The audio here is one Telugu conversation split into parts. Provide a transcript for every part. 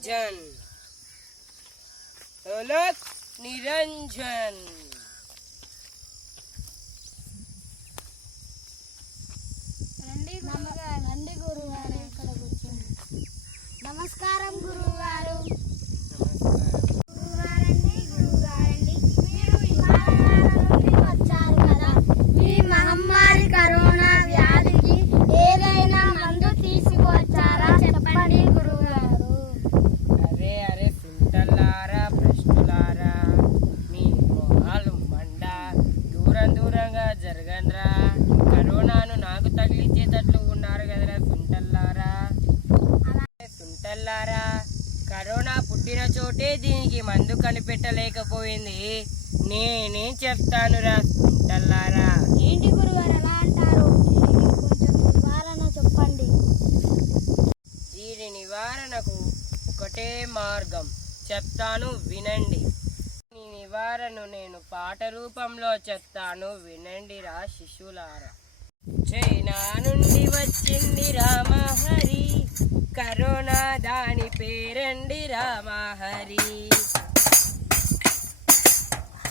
నిరంజన్ తొలక్ నిరంజన్ చోటే దీనికి మందు కనిపెట్టలేకపోయింది. నేనేం చెప్తానురా సుంటల్లారా ఏంటి గురుగారు ఎలా అంటారు? కొంచెం నివారణ చెప్పండి. దీని నివారణకు ఒకటే మార్గం. చెప్తాను వినండి. ఈ నివారణను నేను పాట రూపంలో చెప్తాను వినండి రా శిశులారా చైనా నుండి వచ్చింది రామహరి. కరోనా దాని పేరండి రామహరి.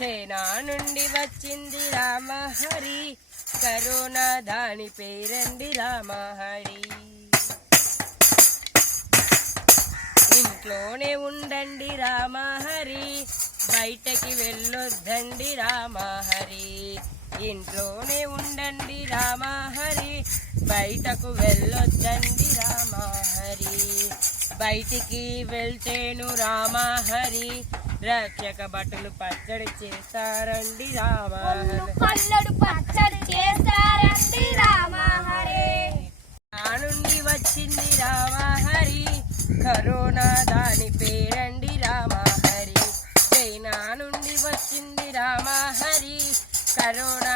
చైనా నుండి వచ్చింది రామహరి. కరోనా దాని పేరండి రామహరి. ఇంట్లోనే ఉండండి రామహరి. బయటకి వెళ్ళొద్దండి రామహరి. ఇంట్లోనే ఉండండి రామహరి. బయటకు వెళ్ళొద్దండి రామహరి. బయటికి వెళ్తేను రామహరి. రక్షక బట్టలు పచ్చడి చేస్తారండి రామహరి. పల్లడు పచ్చడి చేస్తారండి రామహరే. నుండి వచ్చింది రామహరి. కరోనా దాని పేరండి రామహరి. చైనా నుండి వచ్చింది రామహరి. కరోనా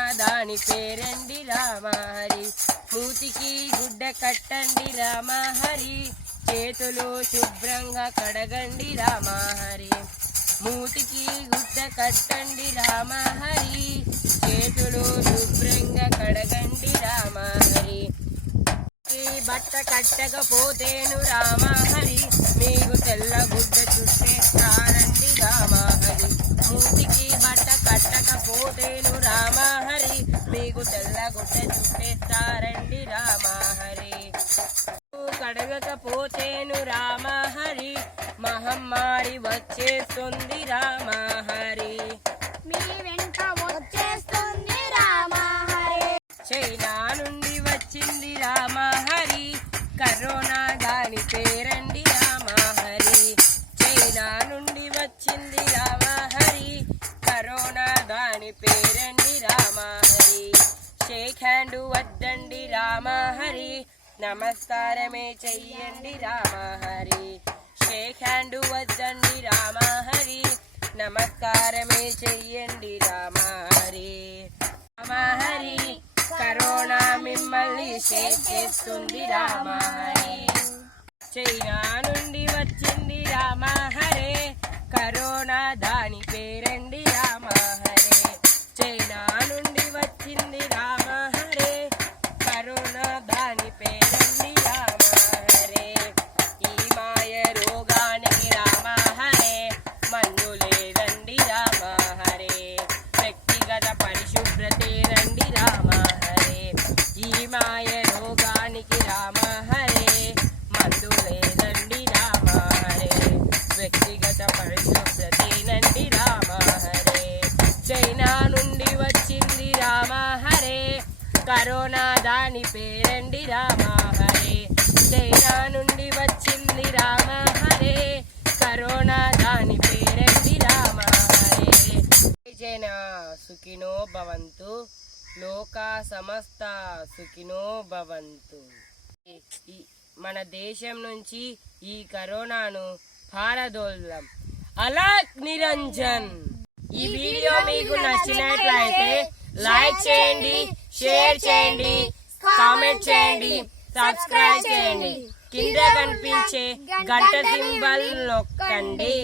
దాని పేరండి రామహరి. మూతికి గుడ్డ కట్టండి రామహరి. చేతులు శుభ్రంగా కడగండి రామహరి. మూతికి గుడ్డ కట్టండి రామహరి. చేతులు శుభ్రంగా కడగండి రామహరి. బట్ట కట్టకపోతేను రామహరి. మీకు కడగకపోతేను రామహరి మహమ్మారి వచ్చేస్తుంది రామహరి. మీ వెంట వచ్చేస్తుంది రామహరే. చైనా నుండి వచ్చింది రామహరి కరోనా దాని పేరండి రామహరి. చైనా నుండి వచ్చింది రామహరి కరోనా దాని పేరండి రామహరి. షేక్ హ్యాండ్ వద్దండి రామహరి నమస్కారమే చెయ్యండి రామహరి. షేక్ హ్యాండ్ వద్దండి రామహరి. నమస్కారమే చెయ్యండి రామహరి. రామహరి కరోనా మిమ్మల్ని షేక్ చేస్తుంది రామహరి. చైనా నుండి వచ్చింది రామహరే. కరోనా దాని పేరండి రా మాయ రోగానికి రామ రామహరే. మందు లేదండి రామహరే. వ్యక్తిగత పరిశుభ్రతేనండి రామహరే. చైనా నుండి వచ్చింది రామ హరే కరోనా దాని పేరండి రామ హరే చైనా నుండి వచ్చింది రామ హరే కరోనా దాని పేరండి రామ హరే జైన సుఖినో భవంతు. లోకా సమస్త సుఖినో భవంతు. మన దేశం నుంచి ఈ కరోనాను పారదోల్దాం అలాక్ నిరంజన్. ఈ వీడియో మీకు నచ్చినట్లయితే లైక్ చేయండి షేర్ చేయండి కామెంట్ చేయండి సబ్స్క్రైబ్ చేయండి. కింద కనిపించే గంట సింబల్ నొక్కండి.